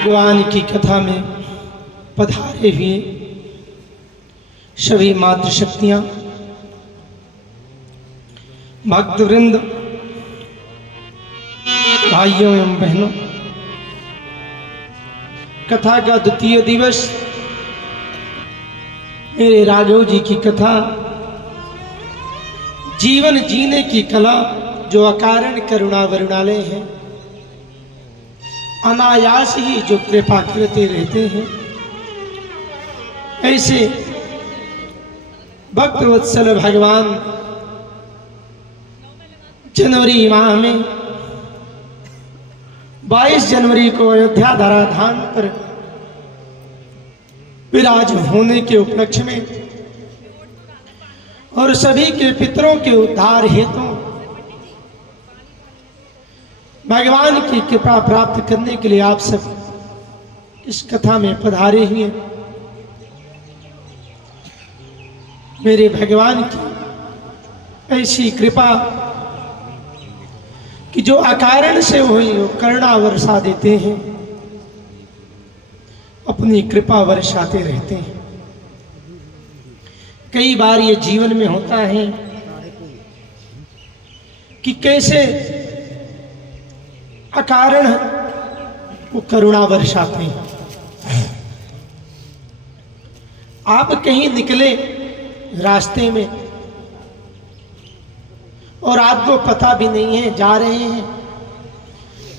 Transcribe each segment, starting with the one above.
भगवान की कथा में पधारे हुए सभी मातृशक्तियाँ, भक्तवृंद, भाइयों एवं बहनों, कथा का द्वितीय दिवस मेरे राघव जी की कथा जीवन जीने की कला जो अकारण करुणा वरुणालय है, अनायास ही जो कृपा करते रहते हैं, ऐसे भक्त वत्सल भगवान जनवरी माह में 22 जनवरी को अयोध्या धराधाम पर विराज होने के उपलक्ष्य में और सभी के पितरों के उद्धार हेतु भगवान की कृपा प्राप्त करने के लिए आप सब इस कथा में पधारे हुए। मेरे भगवान की ऐसी कृपा कि जो अकारण से हुई वो करुणा वर्षा देते हैं, अपनी कृपा वर्षाते रहते हैं। कई बार ये जीवन में होता है कि कैसे अकारण वो करुणा वर्षाते हैं। आप कहीं निकले रास्ते में और आपको पता भी नहीं है जा रहे हैं,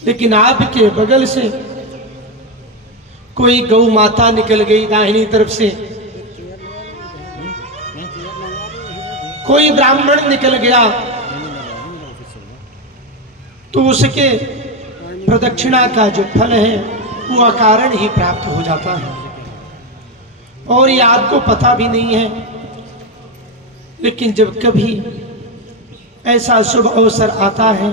लेकिन आपके बगल से कोई गौ माता निकल गई दाहिनी तरफ से, कोई ब्राह्मण निकल गया, तो उसके प्रदक्षिणा का जो फल है वो अकारण ही प्राप्त हो जाता है और ये आपको पता भी नहीं है। लेकिन जब कभी ऐसा शुभ अवसर आता है,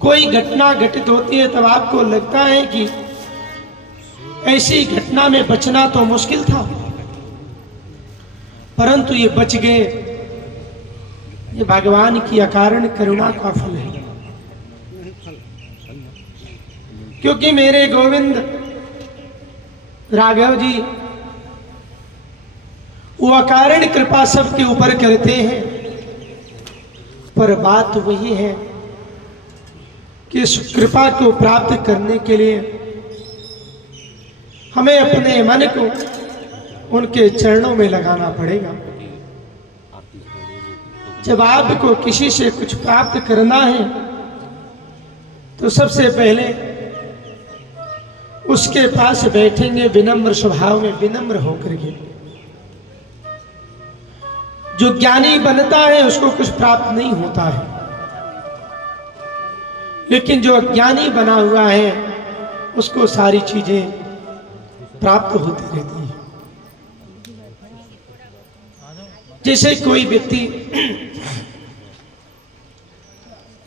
कोई घटना घटित होती है, तब आपको लगता है कि ऐसी घटना में बचना तो मुश्किल था, परंतु ये बच गए। ये भगवान की अकारण करुणा का फल है, क्योंकि मेरे गोविंद राघव जी वो अकारण कृपा सबके ऊपर करते हैं, पर बात वही है कि इस कृपा को प्राप्त करने के लिए हमें अपने मन को उनके चरणों में लगाना पड़ेगा। जब आपको किसी से कुछ प्राप्त करना है तो सबसे पहले उसके पास बैठेंगे विनम्र स्वभाव में, विनम्र होकर के। जो ज्ञानी बनता है उसको कुछ प्राप्त नहीं होता है, लेकिन जो अज्ञानी बना हुआ है उसको सारी चीजें प्राप्त होती रहती हैं। जैसे कोई व्यक्ति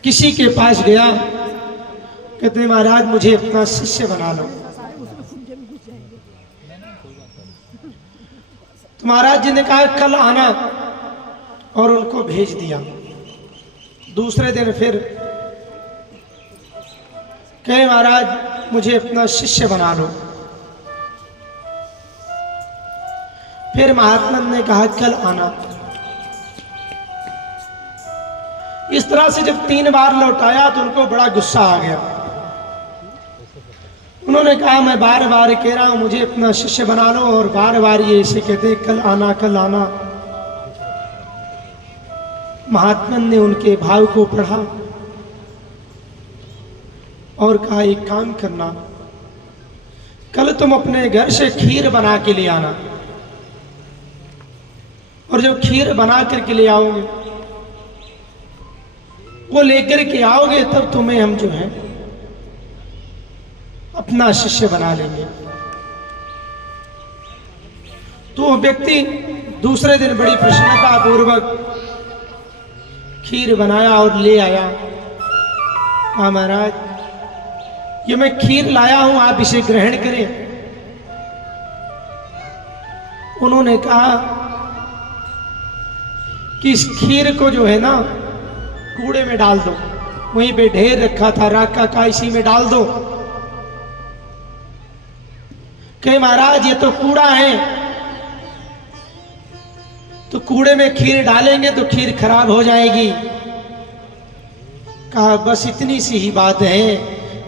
किसी के पास गया, कहते महाराज मुझे अपना शिष्य बना लो। तो महाराज जी ने कहा कल आना, और उनको भेज दिया। दूसरे दिन फिर कहे महाराज मुझे अपना शिष्य बना लो। फिर महात्मा ने कहा कल आना। इस तरह से जब 3 बार लौटाया तो उनको बड़ा गुस्सा आ गया। उन्होंने कहा मैं बार बार कह रहा हूं मुझे अपना शिष्य बना लो, और बार बार ये ऐसे कहते कल आना कल आना। महात्मा ने उनके भाव को पढ़ा और कहा एक काम करना, कल तुम अपने घर से खीर बना के ले आना, और जब खीर बना करके ले आओगे, वो लेकर के आओगे, तब तुम्हें हम जो है अपना शिष्य बना लेंगे। तो व्यक्ति दूसरे दिन बड़ी प्रसन्नता पूर्वक खीर बनाया और ले आया। कहा महाराज ये मैं खीर लाया हूं, आप इसे ग्रहण करें। उन्होंने कहा कि इस खीर को जो है ना कूड़े में डाल दो, वहीं पे ढेर रखा था राख का, इसी में डाल दो कहे महाराज ये तो कूड़ा है, तो कूड़े में खीर डालेंगे तो खीर खराब हो जाएगी। कहा बस इतनी सी ही बात है,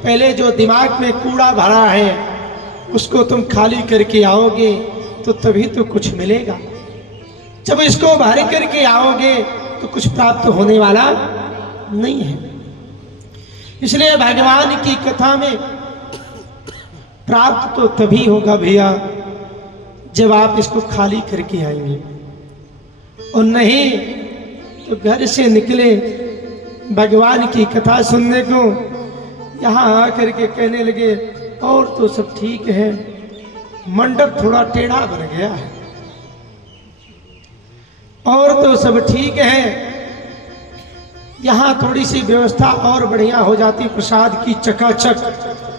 पहले जो दिमाग में कूड़ा भरा है उसको तुम खाली करके आओगे तो तभी तो कुछ मिलेगा। जब इसको भारी करके आओगे तो कुछ प्राप्त होने वाला नहीं है। इसलिए भगवान की कथा में प्राप्त तो तभी होगा भैया जब आप इसको खाली करके आएंगे, और नहीं तो घर से निकले भगवान की कथा सुनने को, यहाँ आकर के कहने लगे और तो सब ठीक है, मंडप थोड़ा टेढ़ा बन गया है, और तो सब ठीक है, यहाँ थोड़ी सी व्यवस्था और बढ़िया हो जाती, प्रसाद की चकाचक